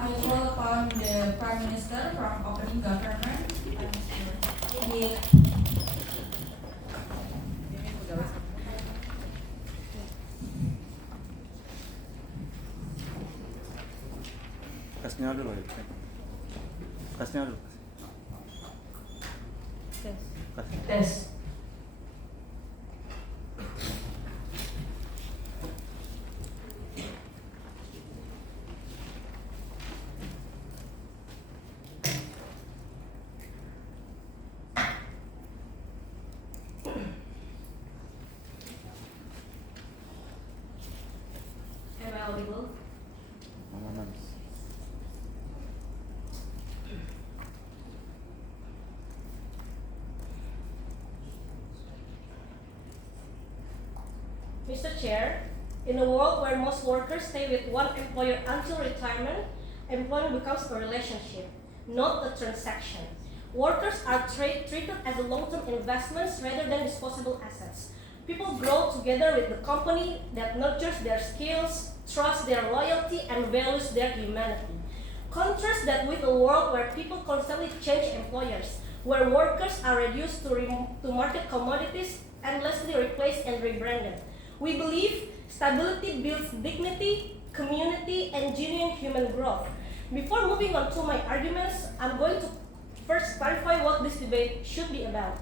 I call upon the Prime Minister from opening government. He Kasnya dulu ya. Kasnya dulu. Tes. Am I audible? Mr. Chair, in a world where most workers stay with one employer until retirement, employment becomes a relationship, not a transaction. Workers are treated as a long-term investments rather than disposable assets. People grow together with the company that nurtures their skills, trusts their loyalty, and values their humanity. Contrast that with a world where people constantly change employers, where workers are reduced to market commodities, endlessly replaced and rebranded. We believe stability builds dignity, community, and genuine human growth. Before moving on to my arguments, I'm going to first clarify what this debate should be about.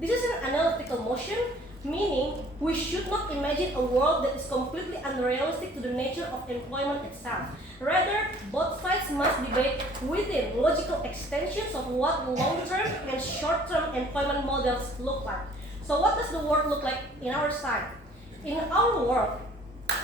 This is an analytical motion, meaning we should not imagine a world that is completely unrealistic to the nature of employment itself. Rather, both sides must debate within logical extensions of what long-term and short-term employment models look like. So what does the world look like in our side? In our world,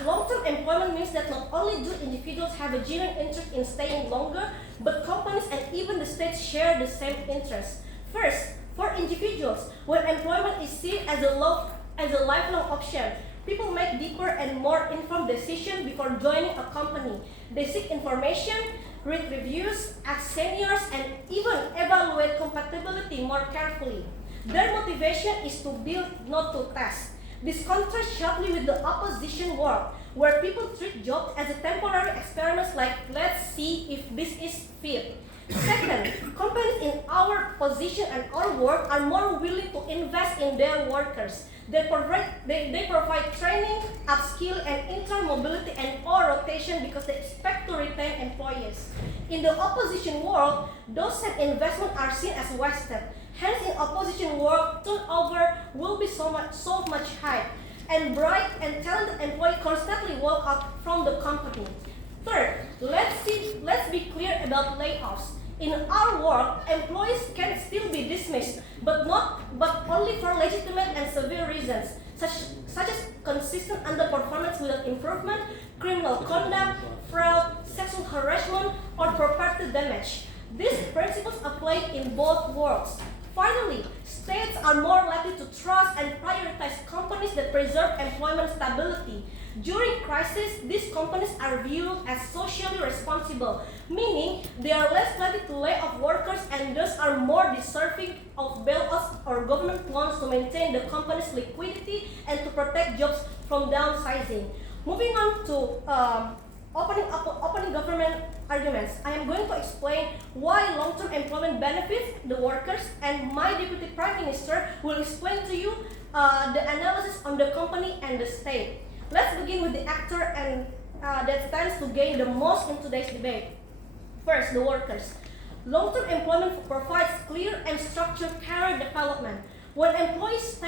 long-term employment means that not only do individuals have a genuine interest in staying longer, but companies and even the state share the same interest. First, for individuals, when employment is seen as a lifelong option, people make deeper and more informed decisions before joining a company. They seek information, read reviews, ask seniors, and even evaluate compatibility more carefully. Their motivation is to build, not to test. This contrasts sharply with the opposition world, where people treat jobs as a temporary experiments like, let's see if this is fit. Second, companies in our position and our work are more willing to invest in their workers. They provide training, upskill, and intermobility and or rotation because they expect to retain employees. In the opposition world, those same investments are seen as wasted. Hence, in opposition world, turnover will be so much high, and bright and talented employees constantly walk out from the company. Third, let's be clear about layoffs. In our world, employees can still be dismissed, but only for legitimate and severe reasons, such as consistent underperformance without improvement, criminal conduct, fraud, sexual harassment, or property damage. These principles apply in both worlds. Finally, states are more likely to trust and prioritize companies that preserve employment stability. During crisis, these companies are viewed as socially responsible, meaning they are less likely to lay off workers and thus are more deserving of bailouts or government loans to maintain the company's liquidity and to protect jobs from downsizing. Moving on to opening government arguments, I am going to explain why long-term employment benefits the workers, and my Deputy Prime Minister will explain to you the analysis on the company and the state. Let's begin with the actor and that stands to gain the most in today's debate. First, the workers. Long-term employment provides clear and structured career development. When employees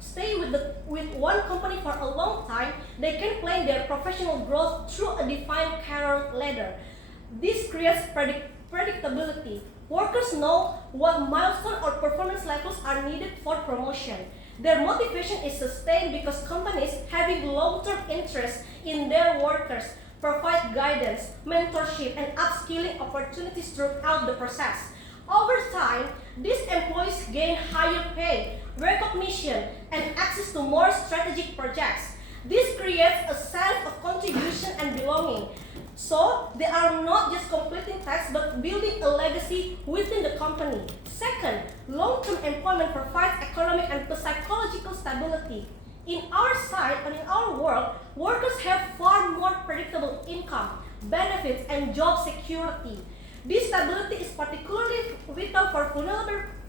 stay with one company for a long time, they can plan their professional growth through a defined career ladder. This creates predictability. Workers know what milestone or performance levels are needed for promotion. Their motivation is sustained because companies having long-term interest in their workers provide guidance, mentorship, and upskilling opportunities throughout the process. Over time, these employees gain higher pay, recognition, and access to more strategic projects. This creates a sense of contribution and belonging. So, they are not just completing tasks but building a legacy within the company. Second, long-term employment provides economic and psychological stability. In our side and in our world, workers have far more predictable income, benefits, and job security. This stability is particularly vital for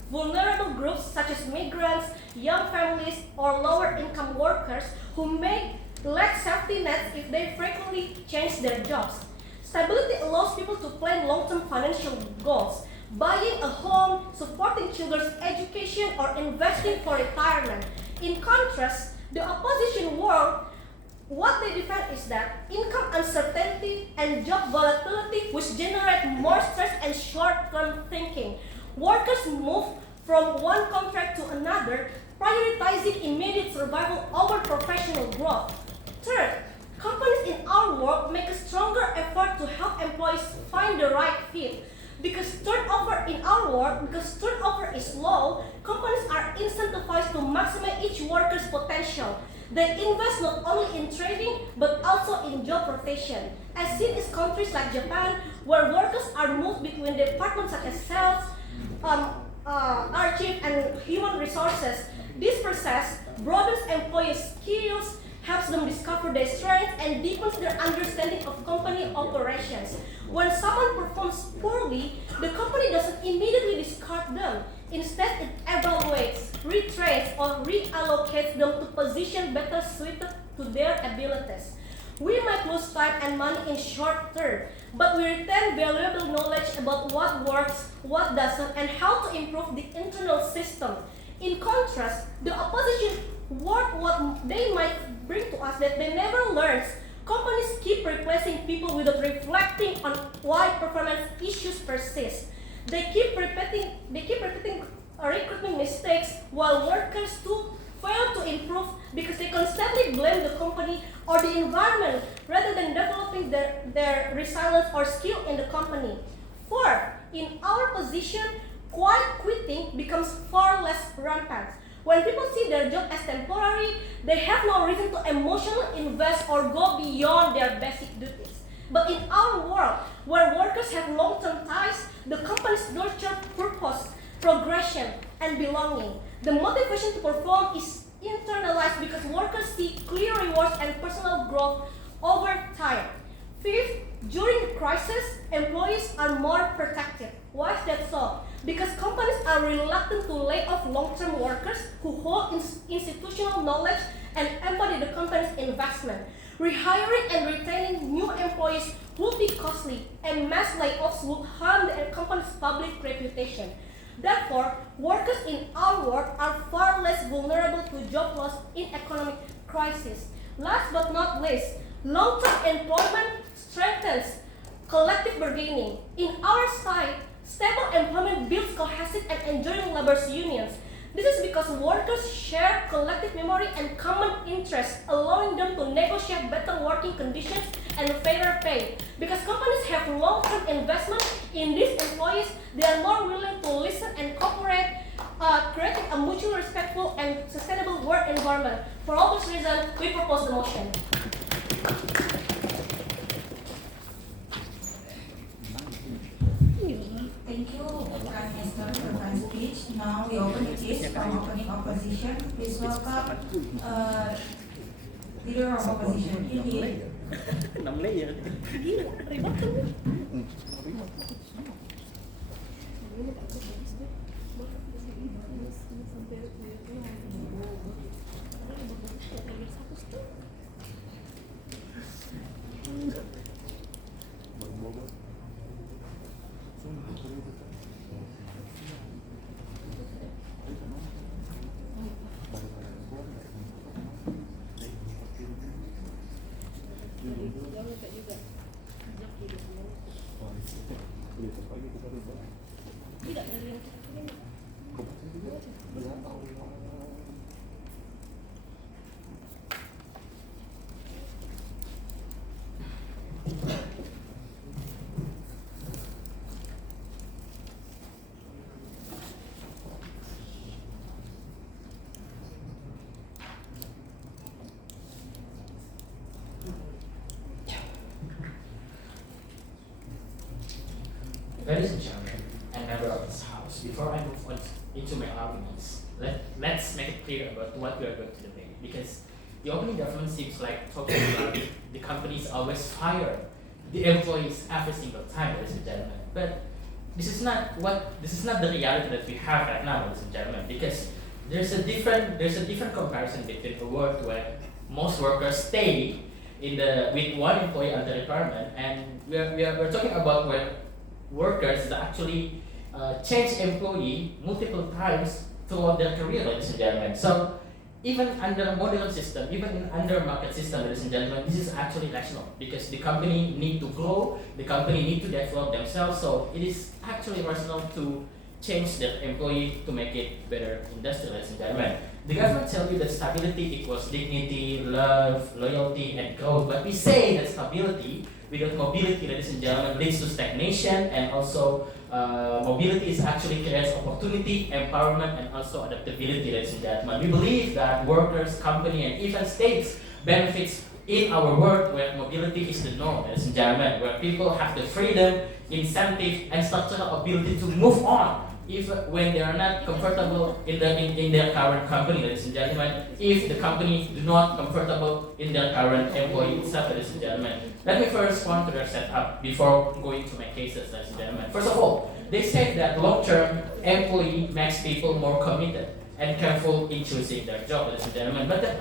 vulnerable groups such as migrants, young families, or lower-income workers who may lack safety nets if they frequently change their jobs. Stability allows people to plan long-term financial goals, buying a home, supporting children's education, or investing for retirement. In contrast, the opposition world, what they defend is that income uncertainty and job volatility, which generate more stress and short-term thinking. Workers move from one contract to another, prioritizing immediate survival over professional growth. Third, companies in our world make a stronger effort to help employees find the right fit. Because turnover is low, companies are incentivized to maximize each worker's potential. They invest not only in training but also in job rotation, as seen in countries like Japan, where workers are moved between departments such as sales, archive, and human resources. This process broadens employees' skills, helps them discover their strengths, and deepens their understanding of company operations. When someone performs poorly, the company doesn't immediately discard them. Instead, it evaluates, retrains, or reallocates them to positions better suited to their abilities. We might lose time and money in short term, but we retain valuable knowledge about what works, what doesn't, and how to improve the internal system. In contrast, the opposition what they might bring to us that they never learns. Companies keep replacing people without reflecting on why performance issues persist. They keep repeating recruitment mistakes while workers too fail to improve because they constantly blame the company or the environment rather than developing their resilience or skill in the company. Fourth, in our position, quiet quitting becomes far less rampant. When people see their job as temporary, they have no reason to emotionally invest or go beyond their basic duties. But in our world, where workers have long-term ties, the companies nurture purpose, progression, and belonging. The motivation to perform is internalized because workers see clear rewards and personal growth over time. Fifth, during crisis, employees are more protected. Why is that so? Because companies are reluctant to lay off long-term workers who hold institutional knowledge and embody the company's investment. Rehiring and retaining new employees would be costly, and mass layoffs would harm the company's public reputation. Therefore, workers in our world are far less vulnerable to job loss in economic crisis. Last but not least, long-term employment strengthens collective bargaining. In our side, stable employment builds cohesive and enduring labor unions. This is because workers share collective memory and common interests, allowing them to negotiate better working conditions and fairer pay. Because companies have long-term investment in these employees, they are more willing to listen and cooperate, creating a mutually respectful and sustainable work environment. For all those reasons, we propose the motion. Thank you, Prime Minister, for your fine speech. Now we open the case from opening opposition. Please welcome leader of opposition, Ini. 6 layer. Gila, ribet kan? Ladies and gentlemen, and member of this house, before I move on into my arguments, let's make it clear about what we are going to debate. Because the opening government seems like talking about the companies always fire the employees every single time, ladies and gentlemen. But this is not the reality that we have right now, ladies and gentlemen, because there's a different comparison between a world where most workers stay with one employee under requirement, and we're talking about where workers that actually change employee multiple times throughout their career, ladies and gentlemen. So even under a modern system, even under market system, ladies and gentlemen, this is actually rational because the company need to grow, the company need to develop themselves. So it is actually rational to change their employee to make it better industry, ladies and gentlemen. The government tell you that stability equals dignity, love, loyalty, and growth, but we say that stability without mobility, ladies and gentlemen, leads to stagnation, and also mobility is actually creates opportunity, empowerment, and also adaptability, ladies and gentlemen. We believe that workers, company, and even states benefits in our world where mobility is the norm, ladies and gentlemen, where people have the freedom, incentive, and structural ability to move on when they are not comfortable in their current company, ladies and gentlemen, if the company do not comfortable in their current employee itself, ladies and gentlemen. Let me first respond to their setup before going to my cases, ladies and gentlemen. First of all, they said that long-term employee makes people more committed and careful in choosing their job, ladies and gentlemen. But their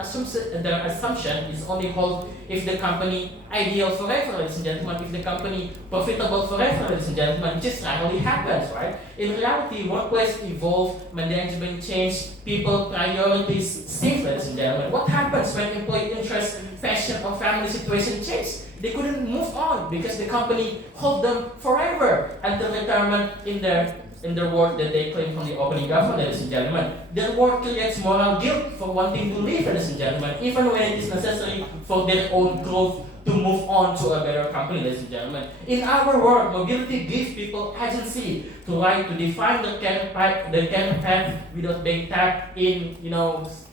assumption is only hold if the company ideal forever, ladies and gentlemen, if the company profitable forever, ladies and gentlemen, which is rarely happens, right? In reality, workplace evolve, management change, people priorities shift, ladies and gentlemen. What happens when employee interest, passion, or family situation change? They couldn't move on because the company hold them forever until retirement in their work that they claim from the opening government, ladies and gentlemen. Their work creates moral guilt for wanting to leave, ladies and gentlemen, even when it is necessary for their own growth to move on to a better company, ladies and gentlemen. In our world, mobility gives people agency to right to define their career path without being tapped in,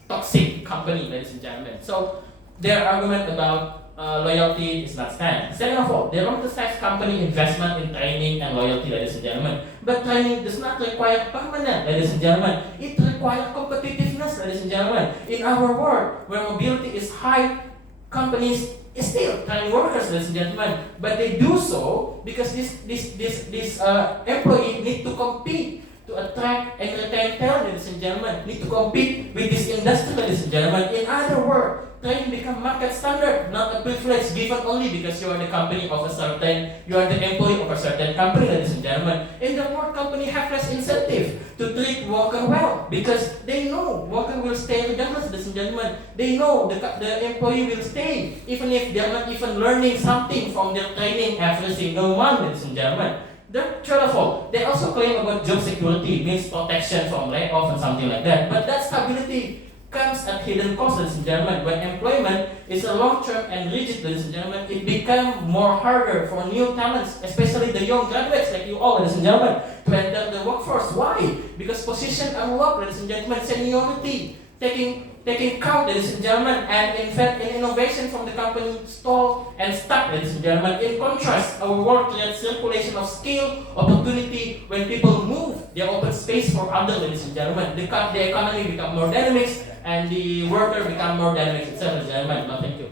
toxic company, ladies and gentlemen. So their argument about loyalty is not stand. Second of all, they romanticize company investment in training and loyalty, ladies and gentlemen. But training does not require permanent, ladies and gentlemen. It requires competitiveness, ladies and gentlemen. In our world, where mobility is high, companies still train workers, ladies and gentlemen. But they do so because this employee need to compete to attract and retain talent, ladies and gentlemen. Need to compete with this industry, ladies and gentlemen. In other words, training become market standard, not a privilege given only because you are the company of you are the employee of a certain company, ladies and gentlemen. In the world, company have less incentive to treat worker well because they know worker will stay regardless, ladies and gentlemen. They know the employee will stay even if they are not even learning something from their training every single month, ladies and gentlemen. Third of all, they also claim about job security means protection from layoff and something like that. But that stability comes at hidden cost, ladies and gentlemen. When employment is a long-term and rigid, ladies and gentlemen, it becomes more harder for new talents, especially the young graduates like you all, ladies and gentlemen, to enter the workforce. Why? Because position unlocked, ladies and gentlemen, seniority, taking count, ladies and gentlemen, and in fact, in innovation from the company stall and stuck, ladies and gentlemen. In contrast, our world creates circulation of skill, opportunity. When people move, they open space for others, ladies and gentlemen. The economy become more dynamic, and the worker become more dynamic itself, ladies and gentlemen. No, thank you.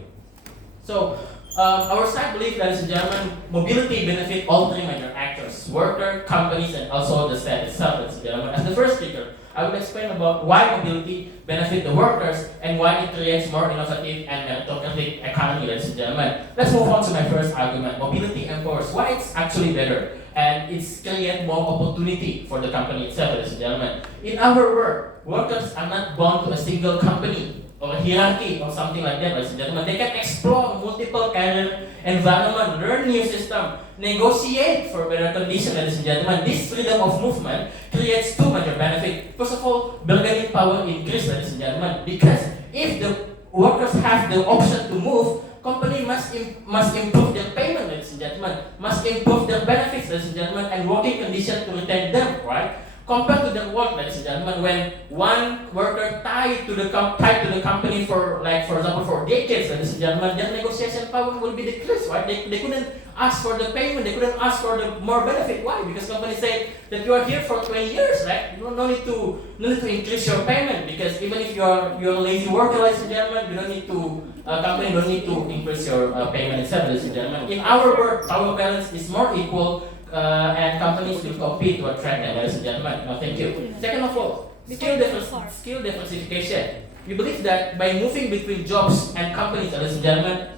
So, our side believes, ladies and gentlemen, mobility benefit all three major actors: worker, companies, and also the state itself, ladies and gentlemen. As the first speaker, I will explain about why mobility benefit the workers and why it creates more innovative and meritocratic economy, ladies and gentlemen. Let's move on to my first argument. Mobility empowers. Why it's actually better and it's create more opportunity for the company itself, ladies and gentlemen. In our work, workers are not bound to a single company or a hierarchy or something like that, ladies and gentlemen. They can explore multiple career environment, learn new system, negotiate for better condition, ladies and gentlemen. This freedom of movement creates two major benefits. First of all, bargaining power increase, ladies and gentlemen, because if the workers have the option to move, company must improve their payment, ladies and gentlemen, must improve their benefits, ladies and gentlemen, and working conditions to retain them, right? Compared to the work, ladies and gentlemen, when one worker tied to the company for, like, for example, for decades, ladies and gentlemen, their negotiation power will be decreased, right? They couldn't ask for the payment, they couldn't ask for the more benefit. Why? Because company said that you are here for 20 years, right? You no need to increase your payment, because even if you're a lazy worker, ladies and gentlemen, you don't need to company don't need to increase your payment itself, ladies and gentlemen. In our work, power balance is more equal. And companies will compete to attract them, ladies and gentlemen. No, thank you. Second of all, skill diversification. We believe that by moving between jobs and companies, ladies and gentlemen,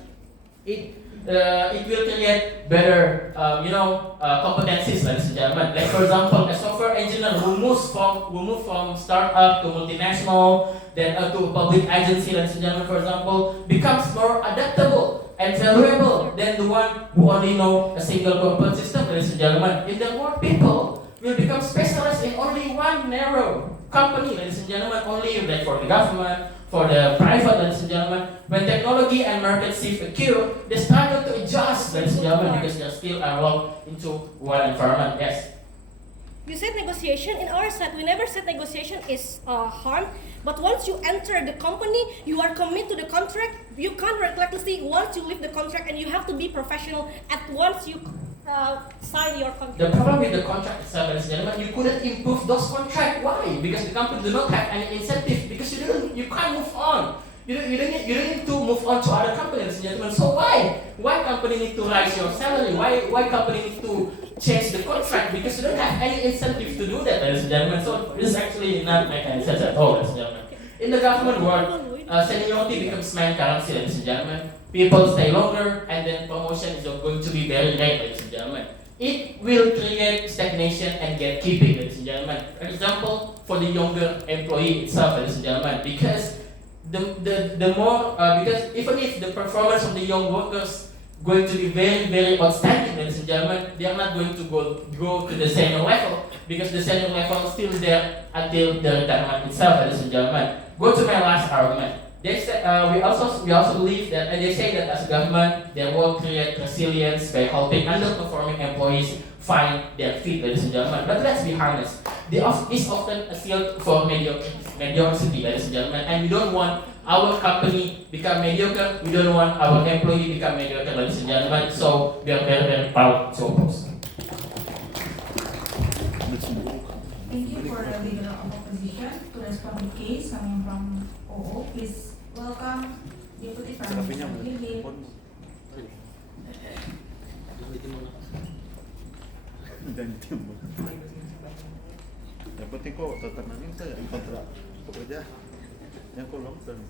it will create better, competencies, ladies and gentlemen. Like, for example, a software engineer who moves from startup to multinational, then to a public agency, ladies and gentlemen, for example, becomes more adaptable and valuable than the one who only know a single component system, ladies and gentlemen. In the world, people will become specialized in only one narrow company, ladies and gentlemen, only like for the government, for the private, ladies and gentlemen. When technology and market shift occur, they struggle to adjust, ladies and gentlemen, because they're still locked into one environment. Yes. You said negotiation. In our side, we never said negotiation is harm. But once you enter the company, you are committed to the contract. You can't recklessly once you leave the contract, and you have to be professional at once you sign your contract. The problem with the contract itself, ladies and gentlemen, you couldn't improve those contracts. Why? Because the company do not have any incentive. Because you can't move on. You don't need to move on to other companies, ladies and gentlemen. So why company need to raise your salary? Why company need to change the contract? Because you don't have any incentive to do that, ladies and gentlemen. So this is actually not make any sense at all, ladies and gentlemen. In the government world, seniority becomes main currency, ladies and gentlemen. People stay longer, and then promotion is going to be very rare, ladies and gentlemen. It will create stagnation and gatekeeping, ladies and gentlemen. For example, for the younger employee itself, ladies and gentlemen, because the more because even if the performance of the young workers going to be very, very outstanding, ladies and gentlemen, they are not going to go to the senior level, because the senior level is still there until the retirement itself, ladies and gentlemen. Go to my last argument. They say, we also believe that, and they say that as a government, they will create resilience by helping underperforming employees find their feet, ladies and gentlemen. But let's be honest, is often a field for mediocrity, ladies and gentlemen, and we don't want our company become mediocre. We don't want our employee become mediocre, ladies and gentlemen. So we are very, very proud to oppose. Thank you for the leader of opposition to respond the case coming from OO. Please welcome Deputy Prime Minister Lili. Yang penting kok tenangin saya kontrak pekerja yang kok long term.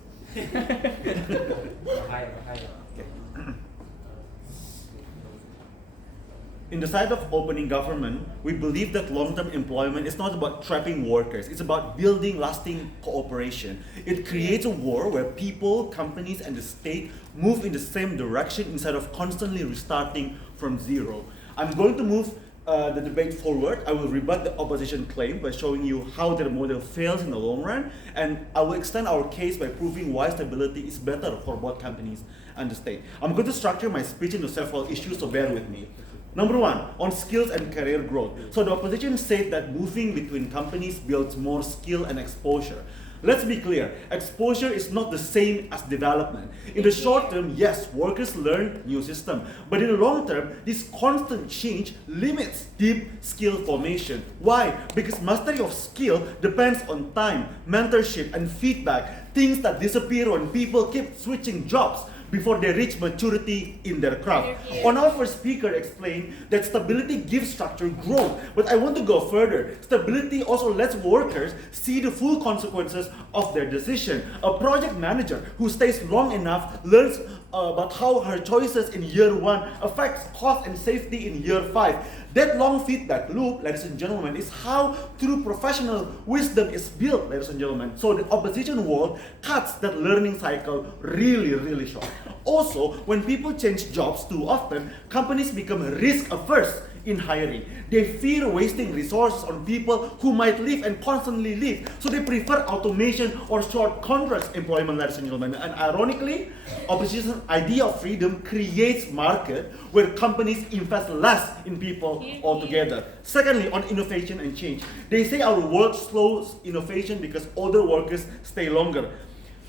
In the side of opening government, we believe that long-term employment is not about trapping workers. It's about building lasting cooperation. It creates a war where people, companies, and the state move in the same direction instead of constantly restarting from zero. I'm going to move the debate forward. I will rebut the opposition claim by showing you how their model fails in the long run, and I will extend our case by proving why stability is better for both companies and the state. I'm going to structure my speech into several issues, so bear with me. Number one, on skills and career growth. So the opposition said that moving between companies builds more skill and exposure. Let's be clear, exposure is not the same as development. In the short term, yes, workers learn new system. But in the long term, this constant change limits deep skill formation. Why? Because mastery of skill depends on time, mentorship, and feedback. Things that disappear when people keep switching jobs before they reach maturity in their craft. On our first speaker explained that stability gives structure growth, but I want to go further. Stability also lets workers see the full consequences of their decision. A project manager who stays long enough learns about how her choices in year 1 affects cost and safety in year 5. That long feedback loop, ladies and gentlemen, is how true professional wisdom is built, ladies and gentlemen. So the opposition world cuts that learning cycle really, really short. Also, when people change jobs too often, companies become risk averse in hiring. They fear wasting resources on people who might leave and constantly leave. So they prefer automation or short contracts employment, ladies and gentlemen. And ironically, opposition's idea of freedom creates market where companies invest less in people altogether. Secondly, on innovation and change. They say our work slows innovation because older workers stay longer.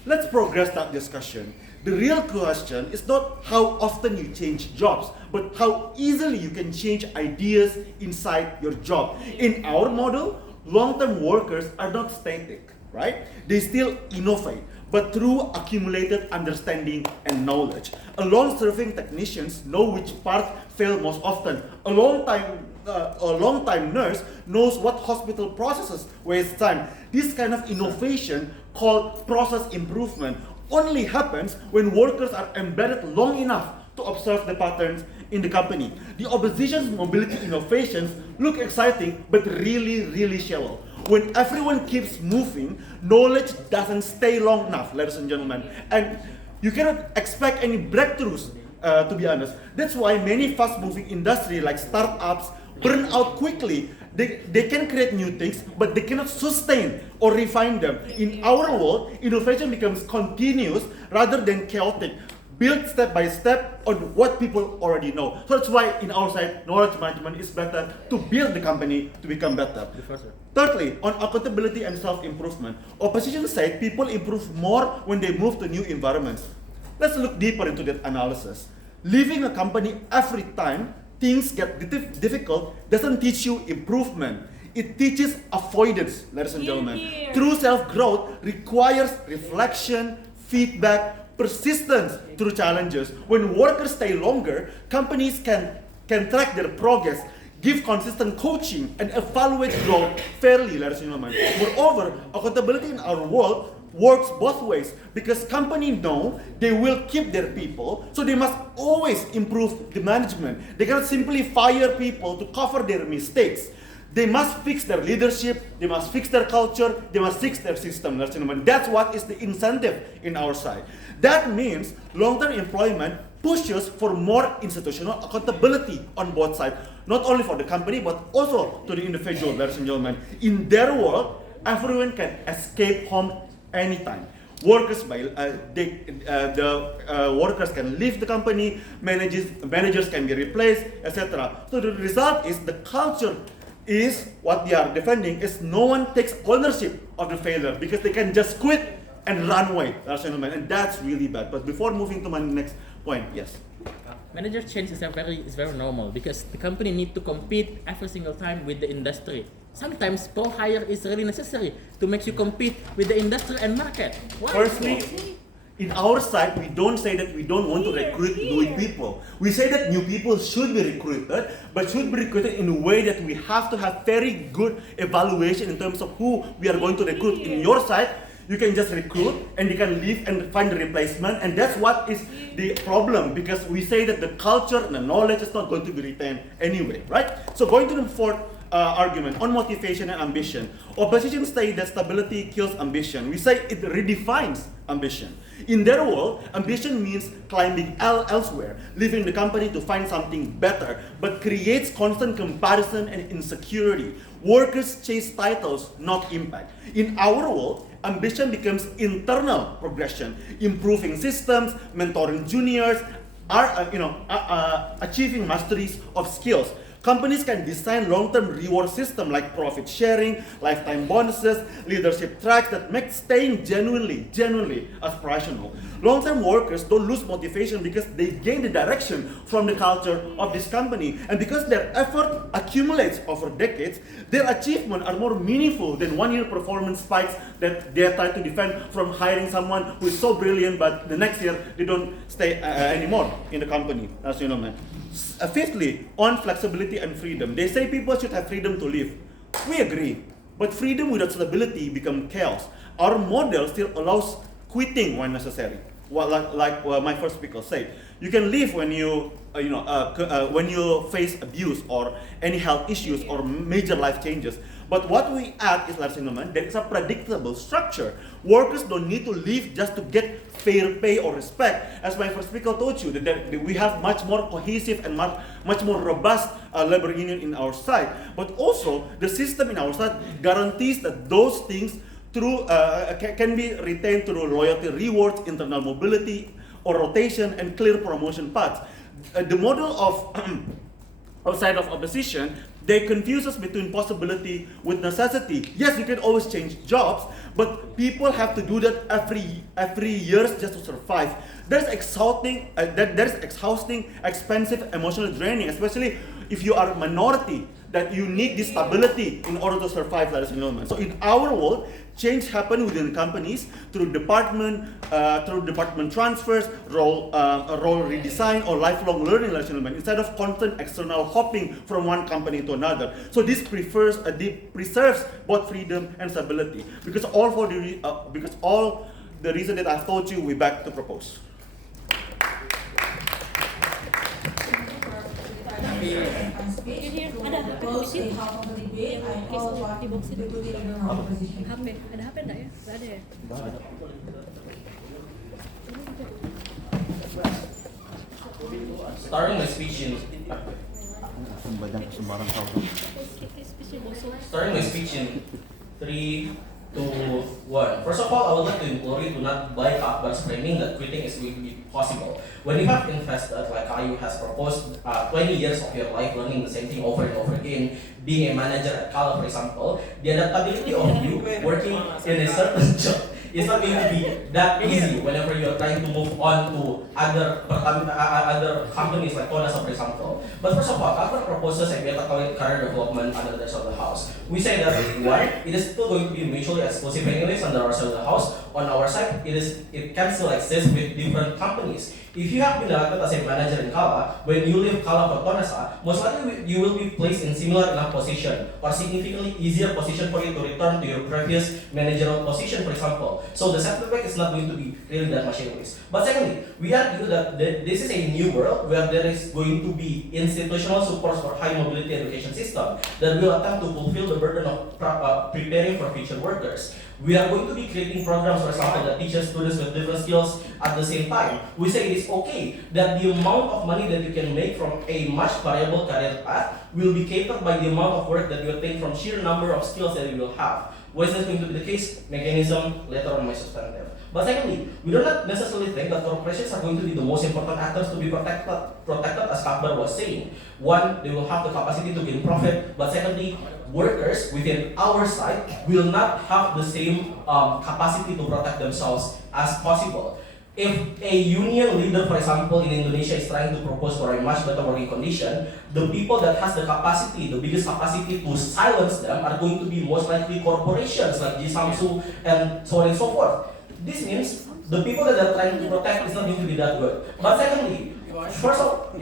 Let's progress that discussion. The real question is not how often you change jobs, but how easily you can change ideas inside your job. In our model, long-term workers are not static, right? They still innovate, but through accumulated understanding and knowledge. A long-serving technicians know which part fail most often. A long-time nurse knows what hospital processes waste time. This kind of innovation, called process improvement, only happens when workers are embedded long enough to observe the patterns in the company. The opposition's mobility innovations look exciting, but really shallow. When everyone keeps moving, knowledge doesn't stay long enough, ladies and gentlemen. And you cannot expect any breakthroughs, to be honest. That's why many fast-moving industries like startups burn out quickly. They can create new things, but they cannot sustain or refine them. In our world, innovation becomes continuous rather than chaotic, built step by step on what people already know. So that's why in our side, knowledge management is better to build the company to become better. Thirdly, on accountability and self-improvement. Opposition said people improve more when they move to new environments. Let's look deeper into that analysis. Leaving a company every time things get difficult doesn't teach you improvement. It teaches avoidance, ladies and gentlemen. True self-growth requires reflection, feedback, persistence through challenges. When workers stay longer, companies can track their progress, give consistent coaching, and evaluate growth fairly, ladies and gentlemen. Moreover, accountability in our world works both ways, because companies know they will keep their people, so they must always improve the management. They cannot simply fire people to cover their mistakes. They must fix their leadership, they must fix their culture, they must fix their system. That's what is the incentive in our side. That means long-term employment pushes for more institutional accountability on both sides, not only for the company, but also to the individual, ladies and gentlemen. In their world, everyone can escape home anytime. Workers workers can leave the company, managers can be replaced, etc. So the result is the culture is what they are defending is no one takes ownership of the failure because they can just quit and run away, and that's really bad. But before moving to my next point, yes. Manager change is very normal because the company need to compete every single time with the industry. Sometimes pro hire is really necessary to make you compete with the industry and market. Why? Firstly, in our side, we don't say that we don't want to recruit new people. We say that new people should be recruited, but should be recruited in a way that we have to have very good evaluation in terms of who we are going to recruit. In your side, you can just recruit and you can leave and find a replacement, and that's what is the problem, because we say that the culture and the knowledge is not going to be retained anyway, right? So going to the fourth argument on motivation and ambition. Opposition say that stability kills ambition. We say it redefines ambition. In their world, ambition means climbing elsewhere, leaving the company to find something better, but creates constant comparison and insecurity. Workers chase titles, not impact. In our world, ambition becomes internal progression, improving systems, mentoring juniors, achieving masteries of skills. Companies can design long-term reward system like profit sharing, lifetime bonuses, leadership tracks that make staying genuinely aspirational. Long-term workers don't lose motivation because they gain the direction from the culture of this company. And because their effort accumulates over decades, their achievements are more meaningful than one-year performance spikes that they are trying to defend from hiring someone who is so brilliant, but the next year they don't stay anymore in the company, as you know, man. Fifthly, on flexibility and freedom. They say people should have freedom to live. We agree, but freedom without stability becomes chaos. Our model still allows quitting when necessary. what my first speaker said, you can leave when you when you face abuse or any health issues or major life changes. But what we add is, ladies and gentlemen, there is a predictable structure. Workers don't need to leave just to get fair pay or respect. As my first speaker told you, that we have much more cohesive and much more robust labor union in our side. But also, the system in our side guarantees that those things can be retained through loyalty rewards, internal mobility, or rotation, and clear promotion paths. The model of outside of opposition, they confuse us between possibility with necessity. Yes, you can always change jobs, but people have to do that every years just to survive. That's exhausting. Expensive, emotionally draining, especially if you are a minority. That you need this stability in order to survive, ladies and gentlemen. So in our world, change happens within companies through department transfers, role redesign, or lifelong learning, ladies and gentlemen, instead of constant external hopping from one company to another. So this preserves both freedom and stability. Because all the reason that I've told you, we back to propose. To close the half of the debate, I call upon Deputy Leader of Opposition. Ada HP enggak ya? Enggak ada ya? Starting my speech in 3, 2, 1. First of all, I would like to implore you to not buy Akbar's framing that quitting is going to be possible. When you have invested, like Rahayu has proposed, 20 years of your life learning the same thing over and over again, being a manager at Kala, for example, the adaptability of you working in a certain job is not going to be that easy whenever you're trying to move on to other companies like Konasa, for example. But first of all, Akbar proposes a better career development under the side of the house. We say that one, it is still going to be mutually exclusive anyways under our side of the house. On our side, it can still exist with different companies. If you have been elected as a manager in Kala, when you leave Kala for Konasa, most likely you will be placed in similar enough position or significantly easier position for you to return to your previous managerial position, for example. So the setback is not going to be really that much anyways. But secondly, we argue that this is a new world where there is going to be institutional support for high mobility education system that will attempt to fulfill the burden of preparing for future workers. We are going to be creating programs, for example, that teaches students with different skills at the same time. We say it is okay that the amount of money that you can make from a much variable career path will be catered by the amount of work that you attain from sheer number of skills that you will have. Why is that going to be the case? Mechanism later on my substantive. But secondly, we do not necessarily think that corporations are going to be the most important actors to be protected as Akbar was saying. One, they will have the capacity to gain profit, but secondly, workers within our side will not have the same capacity to protect themselves as possible. If a union leader, for example, in Indonesia is trying to propose for a much better working condition, the people that has the capacity, the biggest capacity to silence them are going to be most likely corporations like Jisamsu and so on and so forth. This means the people that are trying to protect is not going to be that good. But secondly, first of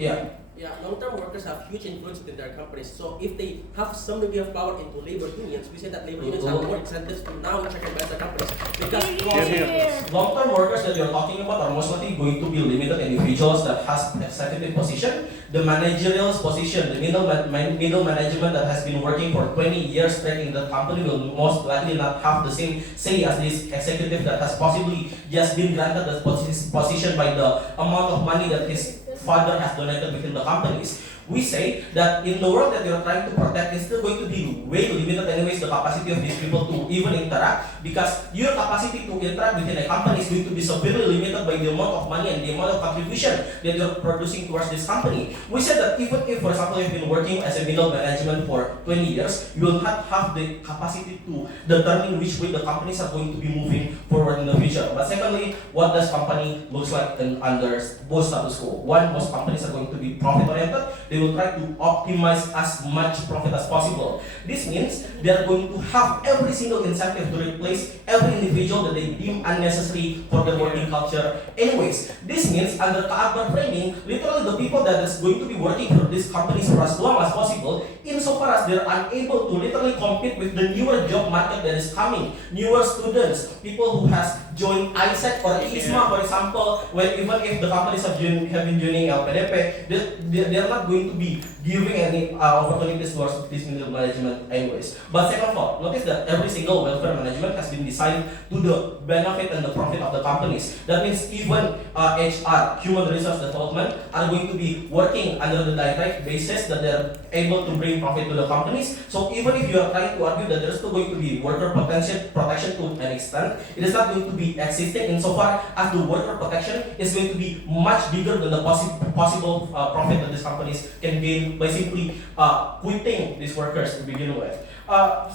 long-term workers have huge influence within their companies. So if they have some degree of power into labor unions, we say that labor unions have more incentives to now check and balance their companies. Because long-term workers that you're talking about are most likely going to be limited individuals that has executive position, the managerial position, the middle management that has been working for 20 years straight in the company will most likely not have the same say as this executive that has possibly just been granted the position by the amount of money that his father has donated within the companies. We say that in the world that you're trying to protect, it's still going to be way limited anyways, the capacity of these people to even interact, because your capacity to interact within a company is going to be severely limited by the amount of money and the amount of contribution that you're producing towards this company. We said that even if, for example, you've been working as a middle management for 20 years, you will not have the capacity to determine which way the companies are going to be moving forward in the future. But secondly, what does company looks like under both status quo? One, most companies are going to be profit-oriented. they will try to optimize as much profit as possible. This means they are going to have every single incentive to replace every individual that they deem unnecessary for their working culture. Anyways, this means under Akbar framing, literally the people that is going to be working for these companies for as long as possible, insofar as they're unable to literally compete with the newer job market that is coming, newer students, people who has joined ISEC or ISMA, for example, when even if the companies have been joining LPDP, they're not going to be giving any opportunities towards this middle management anyways. But second of all, notice that every single welfare management has been designed to the benefit and the profit of the companies. That means even HR, human resource development, are going to be working under the direct basis that they're able to bring profit to the companies. So even if you are trying to argue that there's still going to be worker protection to an extent, it is not going to be existing insofar as the worker protection is going to be much bigger than the possible profit that these companies can gain by simply quitting these workers to begin with.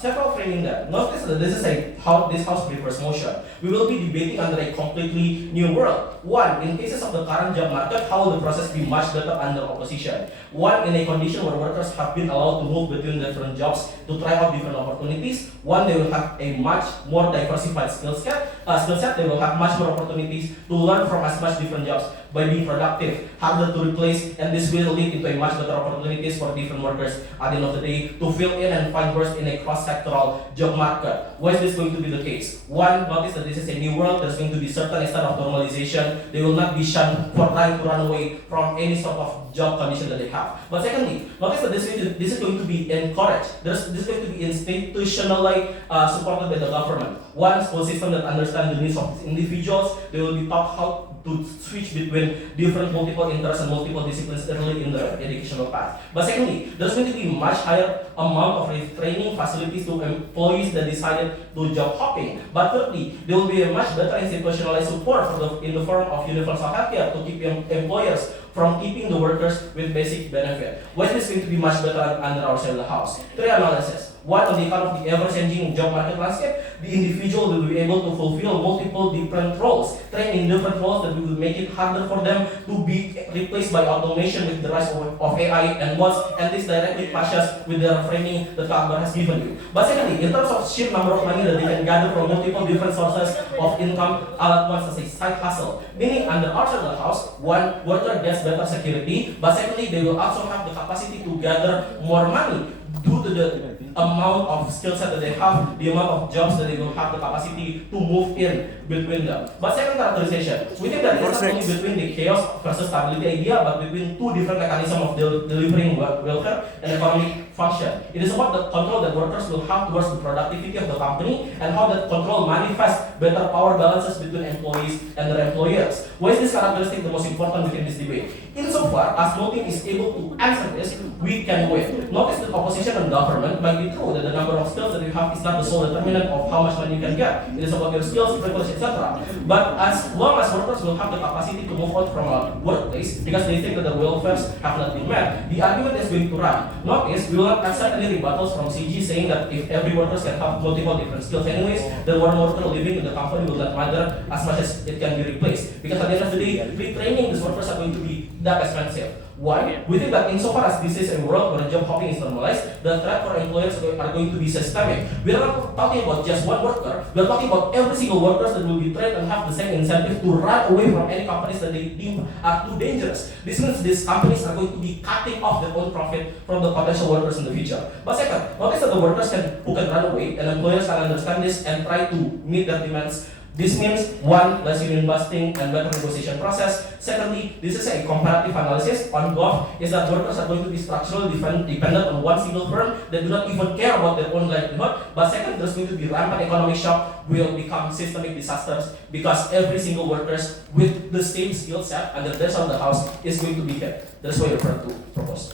Several framing that. Notice that this is how this house prefers motion. We will be debating under a completely new world. One, in cases of the current job market, how will the process be much better under opposition? One, in a condition where workers have been allowed to move between different jobs to try out different opportunities. One, they will have a much more diversified skill set. They will have much more opportunities to learn from as much different jobs by being productive, harder to replace, and this will lead into a much better opportunities for different workers at the end of the day to fill in and find work in a cross-sectoral job market. Why is this going to be the case? One, notice that this is a new world. There's going to be certain extent of normalization. They will not be shunned for trying to run away from any sort of job condition that they have. But secondly, notice that this is going to be encouraged. This is going to be institutionally supported by the government. One school system that understands the needs of individuals. They will be taught how to switch between different multiple interests and multiple disciplines early in the educational path. But secondly, there's going to be much higher amount of retraining facilities to employees that decided to job hopping. But thirdly, there will be a much better institutionalized support in the form of universal healthcare to keep employers from keeping the workers with basic benefit. Why is this going to be much better under our Sharia house? Three analysis. One, on the account of the ever-changing job market landscape, the individual will be able to fulfill multiple different roles, train in different roles that will make it harder for them to be replaced by automation with the rise of AI and bots, and this directly clashes with the framing that Akbar has given you. But secondly, in terms of sheer number of money that they can gather from multiple different sources of income all at once as a side hustle, meaning under our Sharia house, one worker gets better security, but secondly, they will also have the capacity to gather more money due to the amount of skill set that they have, the amount of jobs that they will have the capacity to move in between them. But second characterization, we think that it's not only between the chaos versus stability idea, but between two different mechanisms of delivering welfare and economic function. It is about the control that workers will have towards the productivity of the company and how that control manifests better power balances between employees and their employers. Why is this characteristic the most important within this debate? Insofar as no team is able to answer this, we can win. Notice that opposition and government might be true that the number of skills that you have is not the sole determinant of how much money you can get. It is about your skills, privilege, etc. But as long as workers will have the capacity to move on from a workplace because they think that the welfares have not been met, the argument is going to run. Notice, we will not accept any rebuttals from CG saying that if every worker can have multiple different skills anyways, the one worker living in the company will not matter as much as it can be replaced. Because at the end of the day, retraining these workers are going to be that expensive. Why? We think that insofar as this is a world where job hopping is normalized, the threat for employers are going to be systemic. We are not talking about just one worker, we are talking about every single worker that will be trained and have the same incentive to run away from any companies that they deem are too dangerous. This means these companies are going to be cutting off their own profit from the potential workers in the future. But second, notice that the workers who can run away and employers can understand this and try to meet their demands. This means one, less union busting and better negotiation process. Secondly, this is a comparative analysis on GOV is that workers are going to be structurally dependent on one single firm that do not even care about their own livelihood. But second, there's going to be rampant economic shock will become systemic disasters because every single workers with the same skill set under their side of the house is going to be hit. That's why I refer to propose.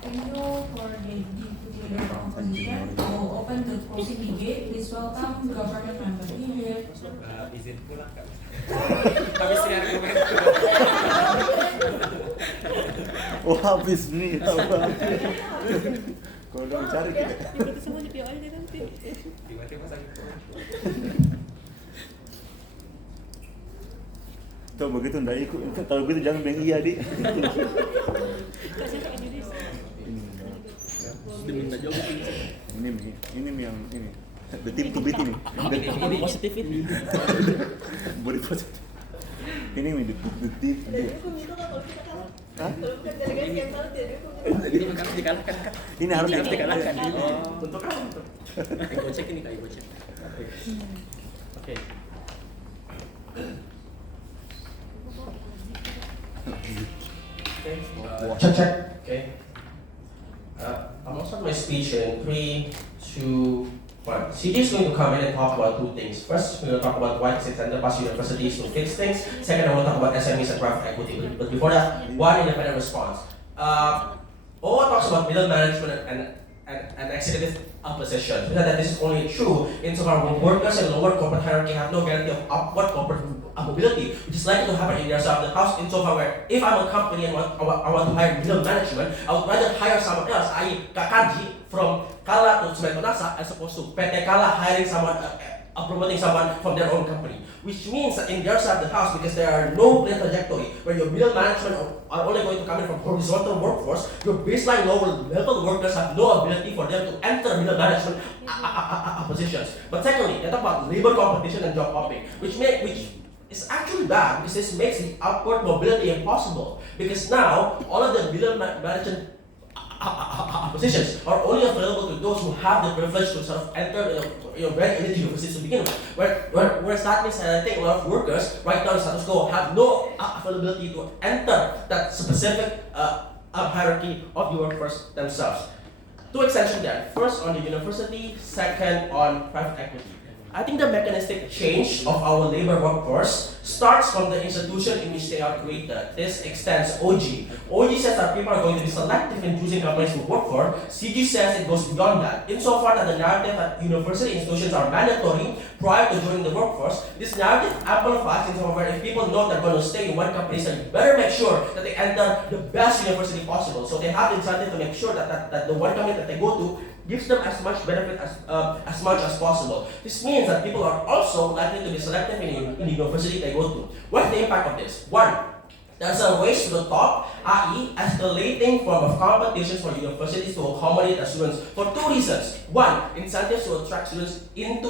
Thank you for the deputy leader of opposition. I will open the closing debate. Please welcome government member here. Izin pulang kak. Habis ini argumen. Oh habis nih. Kalau udah cari kita. Itu semua di PO aja nanti. Tiba-tiba sakit. Tuh begitu nggak ikut, kalau begitu jangan bilang iya di. Diminta jawab. Ini yang ini. The team to beat ini. Ini positif ini. Body positif. Ini the team. Hah? Ini kan dikalahkan kan? Ini harus dikalahkan. Untuk apa? Ego check ini kayak ego check. Okay. Check. Okay. I'm gonna start my speech in 3, 2, 1. CJ is going to come in and talk about two things. First, we're going to talk about why it's intended by universities to fix things. Second, I want to talk about SMEs and private equity. But before that, one independent response. OWA talks about middle management and executive positions. We know that this is only true insofar when workers in lower corporate hierarchy have no guarantee of upward corporate mobility, which is likely to happen in their side of the house insofar where if I'm a company and I want to hire middle management, I would rather hire someone else, i.e. Kharji from Kala to Sementonasa as opposed to PT Kala hiring someone, promoting someone from their own company. Which means that in their side of the house, because there are no clear trajectory where your middle management are only going to come in from horizontal workforce, your baseline lower level workers have no ability for them to enter middle management positions. But secondly, they talk about labor competition and job hopping, which is actually bad because this makes the upward mobility impossible. Because now all of the middle management positions are only available to those who have the privilege to sort of enter very elite universities to begin with. Whereas that means that I think a lot of workers right now in status quo have no availability to enter that specific hierarchy of the workforce themselves. Two extensions there. First on the university, second on private equity. I think the mechanistic change of our labor workforce starts from the institution in which they are created. This extends OG. OG says that people are going to be selective in choosing companies to work for. CG says it goes beyond that. Insofar that the narrative that university institutions are mandatory prior to joining the workforce, this narrative amplifies insofar where if people know they're going to stay in one company, so you better make sure that they enter the best university possible. So they have the incentive to make sure that the one company that they go to gives them as much benefit as much as possible. This means that people are also likely to be selective in the university they go to. What's the impact of this? One, there's a race to the top, i.e. escalating form of competitions for universities to accommodate the students for two reasons. One, incentives to attract students into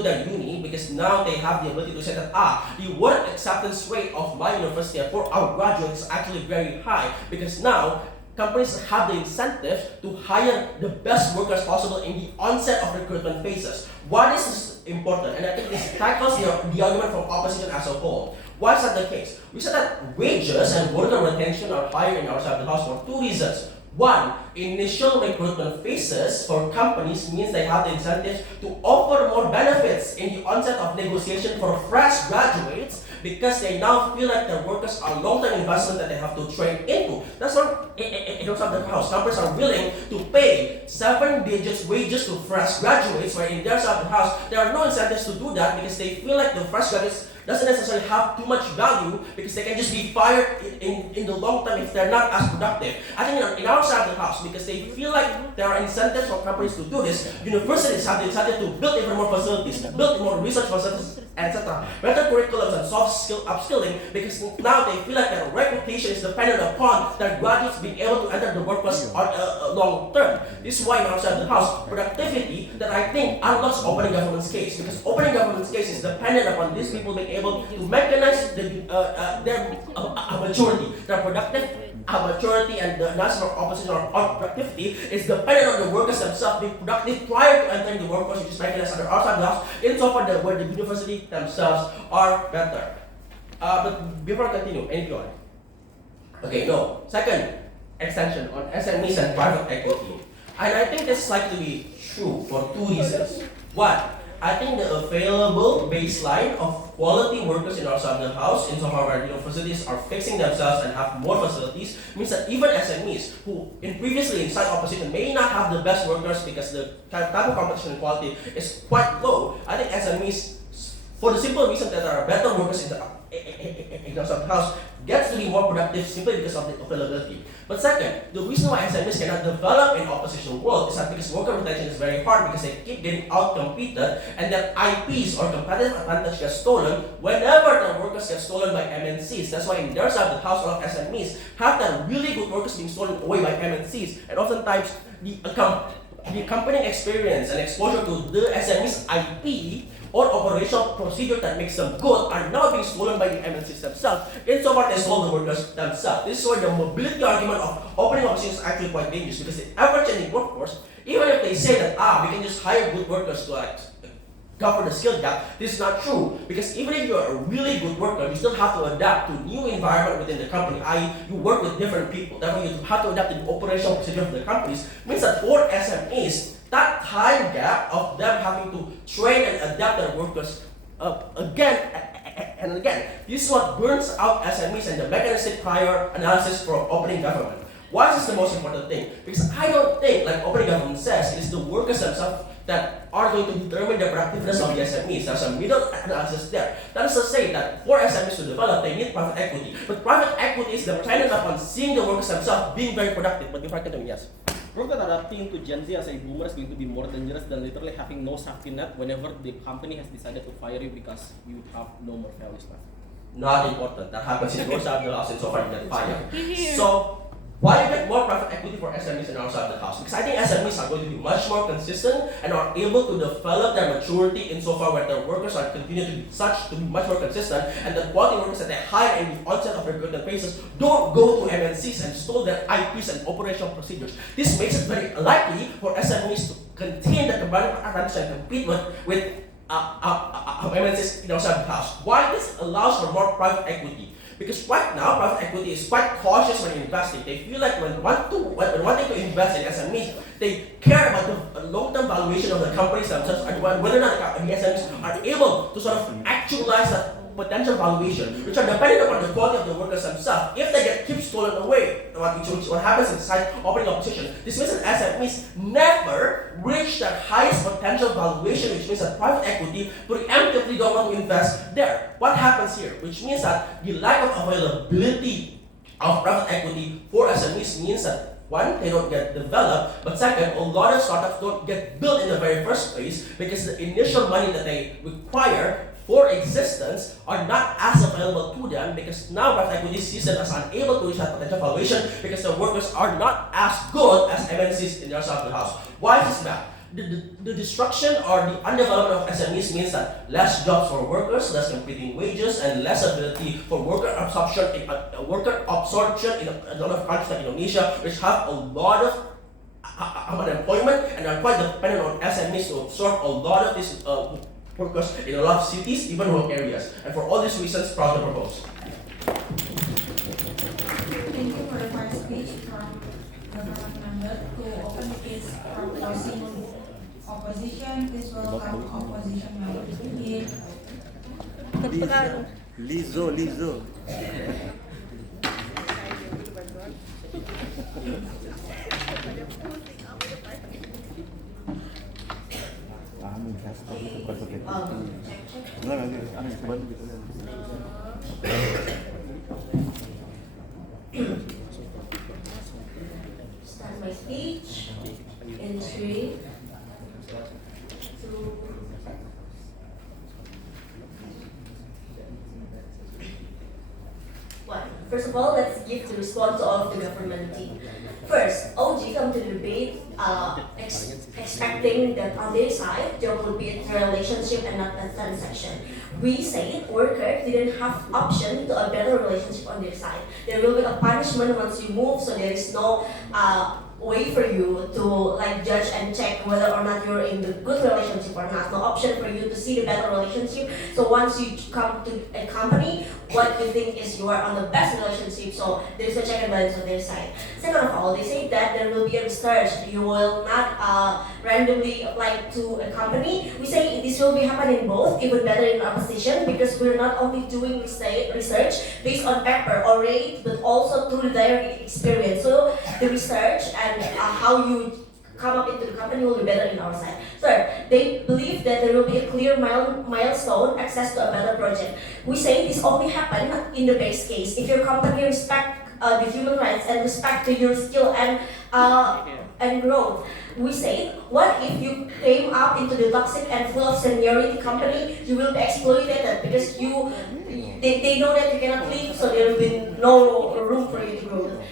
their uni because now they have the ability to say that the work acceptance rate of my university for our graduates is actually very high because now companies have the incentive to hire the best workers possible in the onset of recruitment phases. Why is this important? And I think this tackles the argument from opposition as a whole. Why is that the case? We said that wages and worker retention are higher in our side of the house for two reasons. One, initial recruitment phases for companies means they have the incentive to offer more benefits in the onset of negotiation for fresh graduates because they now feel like their workers are long-term investment that they have to train into. That's why in terms of the house, companies are willing to pay 7 digits wages to fresh graduates, where in their side of the house, there are no incentives to do that because they feel like the fresh graduates doesn't necessarily have too much value because they can just be fired in the long term if they're not as productive. I think in our side of the house, because they feel like there are incentives for companies to do this, universities have the incentive to build even more facilities, build more research facilities, etc. Better curriculums and soft skill upskilling because now they feel like their reputation is dependent upon their graduates being able to enter the workforce long term. This is why in our side of the house, productivity that I think unlocks opening government's case because opening government's case is dependent upon these people being able to mechanize their maturity, their productive maturity, and the national opposition or productivity is dependent on the workers themselves being productive prior to entering the workforce, which is mechanized under our side of the house, insofar where the university themselves are better. But before I continue, anything on? Okay, no. Second extension on SMEs and private equity. And I think this is likely to be true for two reasons. One, I think the available baseline of quality workers in our side of the house, insofar where universities are fixing themselves and have more facilities, means that even SMEs who previously in side opposition may not have the best workers because the type of competition and quality is quite low. I think SMEs, for the simple reason that there are better workers in our side of the house, gets to be more productive simply because of the availability. But second, the reason why SMEs cannot develop in opposition world is that because worker retention is very hard because they keep getting out-competed and their IPs or competitive advantage get stolen whenever the workers get stolen by MNCs. That's why in their side, the household of SMEs have that really good workers being stolen away by MNCs. And oftentimes, the accompanying experience and exposure to the SMEs IP or operational procedure that makes them good are now being stolen by the MNCs themselves, insofar they stole the workers themselves. This is where the mobility argument of opening up is actually quite dangerous because the ever-changing workforce, even if they say that we can just hire good workers to cover the skill gap, this is not true because even if you're a really good worker, you still have to adapt to new environment within the company, i.e. you work with different people, therefore you have to adapt to the operational procedure of the companies, means that for SMEs, that time gap of them having to train and adapt their workers again and again. This is what burns out SMEs and the mechanistic prior analysis for opening government. Why is this the most important thing? Because I don't think, like opening government says, it is the workers themselves that are going to determine the productiveness of the SMEs. There's a middle analysis there. That is to say that for SMEs to develop, they need private equity. But private equity is dependent upon seeing the workers themselves being very productive. But if I can do yes. Prove that adapting to Gen Z as a boomer is going to be more dangerous than literally having no safety net whenever the company has decided to fire you because you have no more values left. Not important. That happens in your side of the house and so far you get fired. So why you get more private equity for SMEs in our side of the house? Because I think SMEs are going to be much more consistent and are able to develop their maturity insofar where their workers are continue to be much more consistent, and the quality workers that they hire in the onset of recruitment phases don't go to MNCs and steal their IPs and operational procedures. This makes it very likely for SMEs to contain the combined advantage and compete with MNCs in our side of the house. Why this allows for more private equity? Because right now, private equity is quite cautious when investing. They feel like when wanting to invest in SMEs, they care about the long-term valuation of the companies themselves and whether or not the SMEs are able to sort of actualize that potential valuation, which are dependent upon the quality of the workers themselves. If they keep stolen away, what happens inside opening opposition, this means that SMEs never reach their highest potential valuation, which means that private equity preemptively don't want to invest there. What happens here? Which means that the lack of availability of private equity for SMEs means that one, they don't get developed, but second, a lot of startups don't get built in the very first place because the initial money that they require for existence are not as available to them because now private equity sees them as unable to reach that potential valuation because the workers are not as good as MNCs in their side of the house. Why is this bad? The destruction or the undevelopment of SMEs means that less jobs for workers, less competing wages, and less ability for worker absorption in a lot of countries like Indonesia, which have a lot of unemployment and are quite dependent on SMEs to absorb a lot of these workers in a lot of cities, even rural areas. And for all these reasons, proud to propose. Thank you for the first speech from government member to open the case for closing opposition. Please welcome opposition member. Lizo. Start my speech in 3, 2, 1. First of all, let's give the response to all of the government team. First, OG come to the debate expecting that on their side there will be a relationship and not a transaction. We say workers didn't have option to a better relationship on their side. There will be a punishment once you move, so there is no way for you to like judge and check whether or not you're in the good relationship or not. No option for you to see the better relationship. So once you come to a company, what you think is you are on the best relationship, so there's a check and balance on their side. Second of all, they say that there will be a research. You will not randomly apply to a company. We say this will be happening both, even better in our position, because we're not only doing research based on paper or rate, but also through the direct experience. So the research and how you come up into the company will be better in our side. Third, they believe that there will be a clear milestone access to a better project. We say this only happen in the base case. If your company respect the human rights and respect to your skill and growth. We say, what if you came up into the toxic and full of seniority company, you will be exploited because they know that you cannot leave, so there will be no room for you to grow.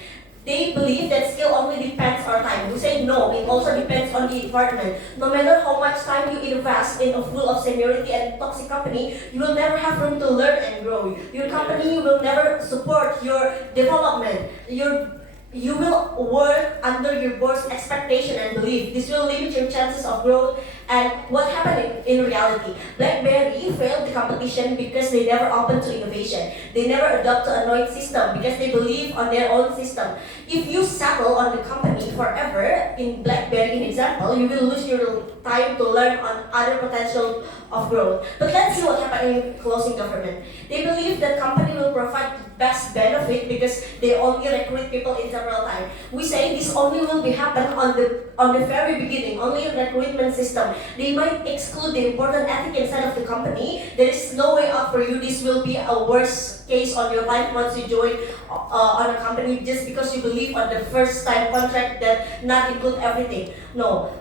They believe that skill only depends on time. We say no, it also depends on the environment. No matter how much time you invest in a full of seniority and toxic company, you will never have room to learn and grow. Your company will never support your development. You will work under your boss's expectation and belief. This will limit your chances of growth. And what happened in reality? BlackBerry failed the competition because they never opened to innovation. They never adopt an Android system because they believe on their own system. If you settle on the company forever, in BlackBerry, in example, you will lose your time to learn on other potential of growth. But let's see what happened in closing government. They believe that company will provide the best benefit because they only recruit people in several times. We say this only will be happen on the very beginning, only a recruitment system. They might exclude the important ethic inside of the company. There is no way out for you. This will be a worst case on your life once you join on a company just because you believe on the first time contract that not include everything. No.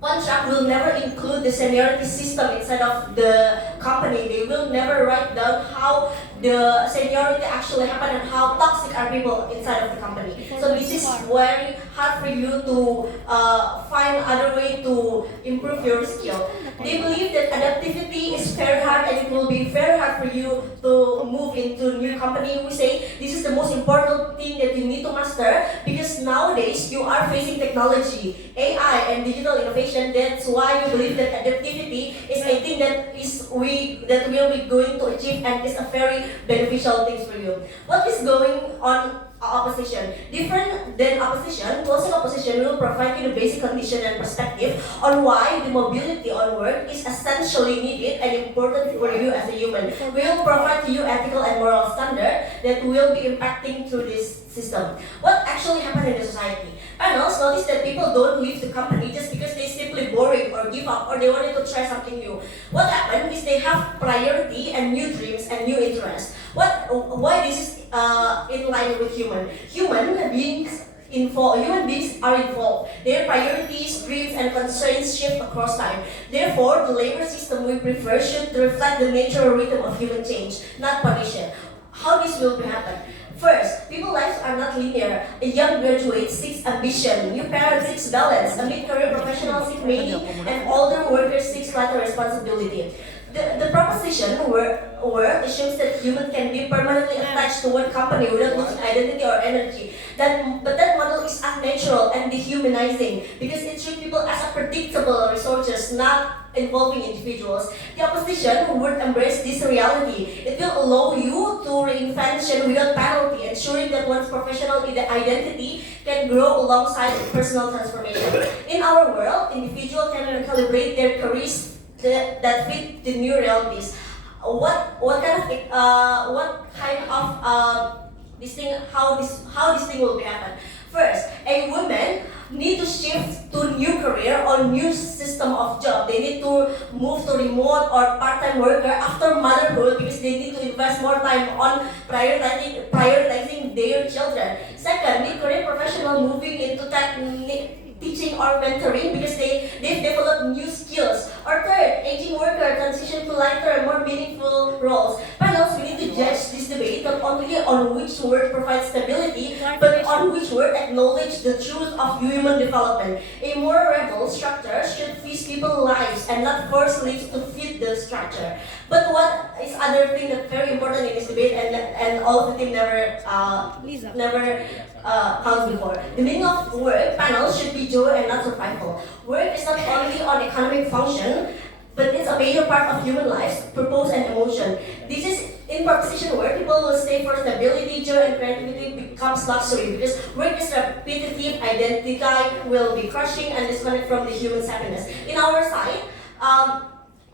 Contract will never include the seniority system inside of the company. They will never write down how the seniority actually happen and how toxic are people inside of the company. So this is very hard for you to find other way to improve your skill. They believe that adaptivity is very hard and it will be very hard for you to move into a new company. We say this is the most important thing that you need to master because nowadays you are facing technology, AI and digital innovation. That's why we believe that adaptivity is a thing that we'll be going to achieve and is a very beneficial thing for you. What is going on opposition? Different than opposition, closing opposition will provide you the basic condition and perspective on why the mobility on work is essentially needed and important for you as a human. We will provide to you ethical and moral standard that will be impacting through this system. What actually happened in the society? Panels notice that people don't leave the company just because they simply boring or give up or they wanted to try something new. What happened is they have priority and new dreams and new interests. Why this is in line with human beings are involved. Their priorities, dreams, and constraints shift across time. Therefore, the labor system we prefer should reflect the natural rhythm of human change, not punishment. How this will happen? First, people's lives are not linear. A young graduate seeks ambition, new parent seeks balance, a mid-career professional seeks meaning, and older workers seeks lighter responsibility. The proposition work assumes that humans can be permanently attached to one company without losing identity or energy. But that model is unnatural and dehumanizing because it treats people as a predictable resources, not involving individuals. The opposition would embrace this reality. It will allow you to reinvention without penalty, ensuring that one's professional identity can grow alongside personal transformation. In our world, individuals can recalibrate their careers that fit the new realities. What kind of this thing? How this thing will be happen? First, a woman need to shift to new career or new system of job. They need to move to remote or part-time worker after motherhood because they need to invest more time on prioritizing their children. Second, mid-career professional moving into teaching or mentoring because they've developed new skills. Or third, aging worker transition to lighter and more meaningful roles. Panels, we need to judge this debate not only on which word provides stability, but on which word acknowledge the truth of human development. A more rebel structure should fit people's lives and not force lives to fit the structure. But what is other thing that's very important in this debate and all of the team never comes before. The meaning of work panel should be joy and not survival. Work is not only on economic function, but it's a major part of human lives, purpose and emotion. This is in proposition where people will stay for stability, joy and creativity becomes luxury because work is repetitive, identity will be crushing and disconnect from the human's happiness. In our side,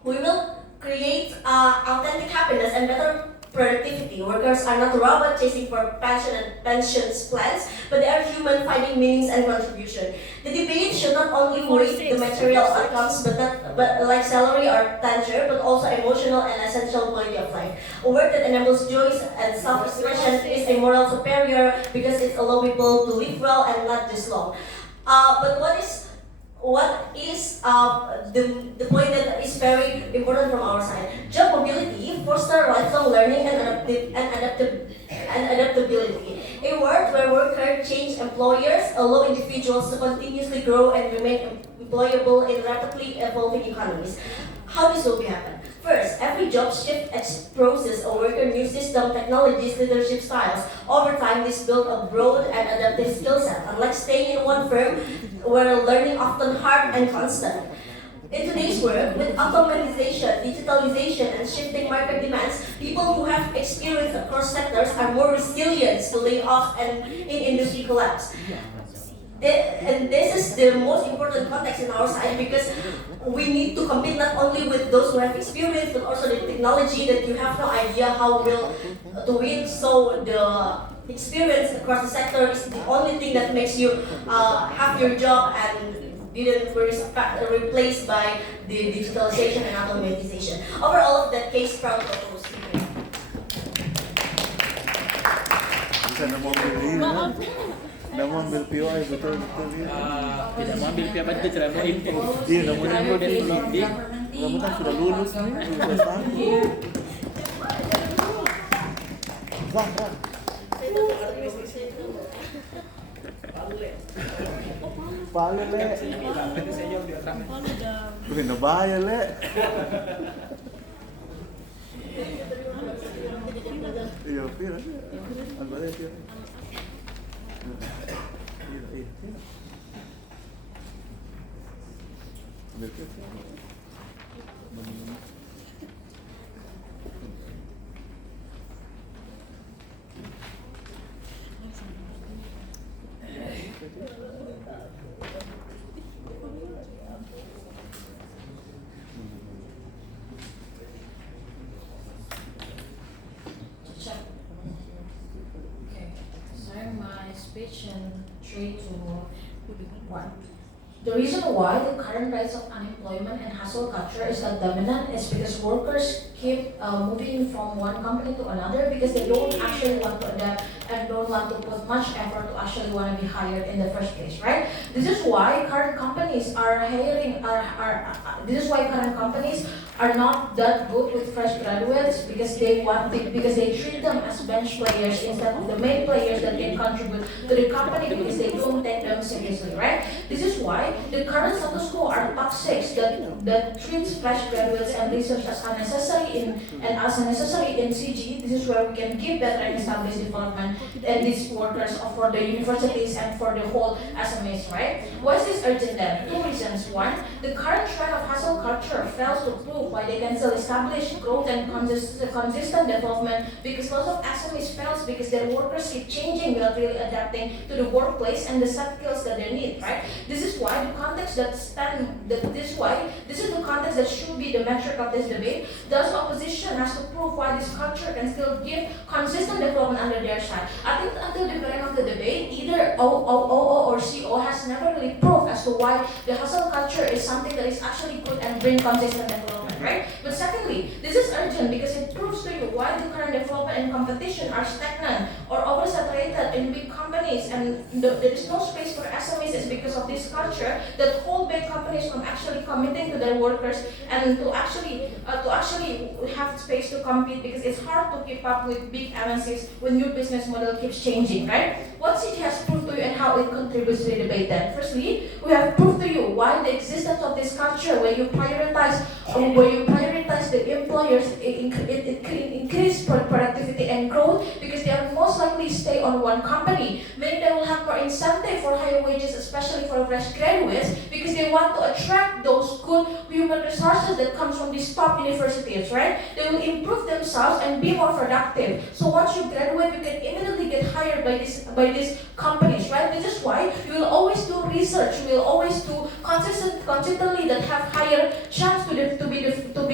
we will create authentic happiness and better productivity. Workers are not robots chasing for pensions plans, but they are human finding meanings and contribution. The debate should not only weight the material outcomes, but like salary or tenure, but also emotional and essential quality of life. A work that enables joy and self-expression is a moral superior because it allows people to live well and not just long. But what is the point that is very important from our side? Job mobility foster lifelong learning and adaptability. A world where workers change employers allow individuals to continuously grow and remain employable in rapidly evolving economies. How this will happen? First, every job shift exposes a worker new system, technologies, leadership styles. Over time, this builds a broad and adaptive skill set. Unlike staying in one firm, where learning often hard and constant. In today's world, with automatization, digitalization, and shifting market demands, people who have experience across sectors are more resilient to layoffs and in industry collapse. And this is the most important context in our side because we need to compete not only with those who have experience, but also the technology that you have no idea how will to win. So the experience across the sector is the only thing that makes you have your job and didn't replaced by the digitalization and automatization. Overall, of that case, proud to host. Bisa nama ambil ini, nama ambil POI betul-betul ya. Tidak mau ambil pihak itu ceramah info. Iya, nama Ceramah ambil dan belum di. Kamu kan sudah lulus nih, lulus tahun. Zahra. Palu le. Udah nabaya le. Iya, pira. Albaré pira. Iya. Ambil pira. And 3 to 1. The reason why the current rise of unemployment and hustle culture is not dominant is because workers keep moving from one company to another because they don't actually want to adapt and don't want to put much effort to actually want to be hired in the first place, right? This is why current companies are hiring. This is why current companies are not that good with fresh graduates because they treat them as bench players instead of the main players that can contribute to the company because they don't take them seriously, right? This is why the current status quo are toxic that treats fresh graduates and research as unnecessary in CG. This is where we can give better and established development and these workers for the universities and for the whole SMEs, right? Why is this urgent then? 2 reasons. 1, the current trend of hustle culture fails to prove why they can still establish growth and consistent development because lots of SMEs fails because their workers keep changing without really adapting to the workplace and the set skills that they need, right? This is why the context this is the context that should be the metric of this debate. Thus, opposition has to prove why this culture can still give consistent development under their side. I think until the very end of the debate, either OOO or CO has never really proved as to why the hustle culture is something that is actually good and bring consistent development, right? But secondly, this is urgent because it proves to you why the current development and competition are stagnant or oversaturated in big companies and there is no space for SMEs is because of this culture that hold big companies from actually committing to their workers and to actually have space to compete because it's hard to keep up with big MNCs when your business model keeps changing, right? What CG has proved to you and how it contributes to the debate then? Firstly, we have proved to you why the existence of this culture where you prioritize the employers, it increase productivity and growth because they are most likely stay on one company, meaning they will have more incentive for higher wages, especially for fresh graduates, because they want to attract those good human resources that comes from these top universities, right? They will improve themselves and be more productive. So once you graduate, you can immediately get hired by these companies, right? This is why you will always do research, you will always do consistently that have higher chance to be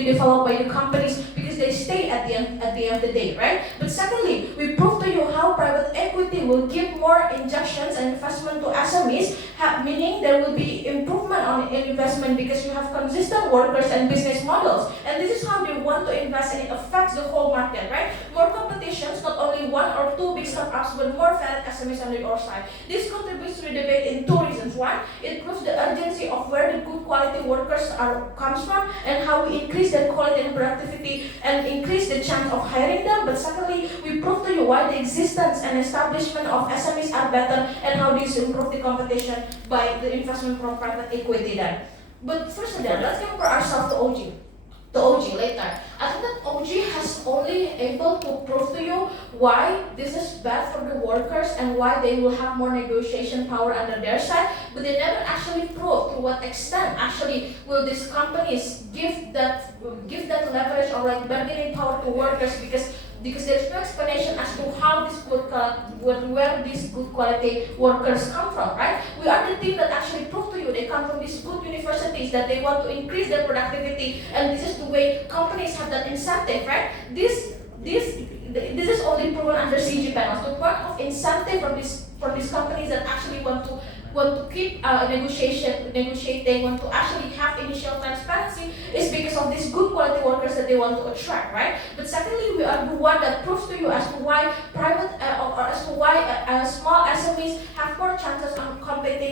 developed by the companies because because they stay at the end of the day, right? But secondly, we prove to you how private equity will give more injections and investment to SMEs, meaning there will be improvement on investment because you have consistent workers and business models. And this is how they want to invest, and it affects the whole market, right? More competitions, not only one or two big startups, but more valid SMEs on the other side. This contributes to the debate in two reasons. One, it proves the urgency of where the good quality workers comes from and how we increase their quality and productivity and increase the chance of hiring them. But secondly, we prove to you why the existence and establishment of SMEs are better and how this improve the competition by the investment from private equity then. But first of all, let's compare ourselves to OG. To OG later. I think that OG has only able to prove to you why this is bad for the workers and why they will have more negotiation power under their side, but they never actually prove to what extent actually will these companies give that leverage or like bargaining power to workers because there's no explanation as to how this where these good quality workers come from, right? We are the team that actually prove to you they come from these good universities that they want to increase their productivity, and this is the way companies have that incentive, right? This is only proven under CG panels. The point of incentive from these companies that actually want to keep negotiating, want to actually have initial transparency is because of these good quality workers that they want to attract, right? But secondly, we are the one that proves to you as to why small SMEs have more chances on competing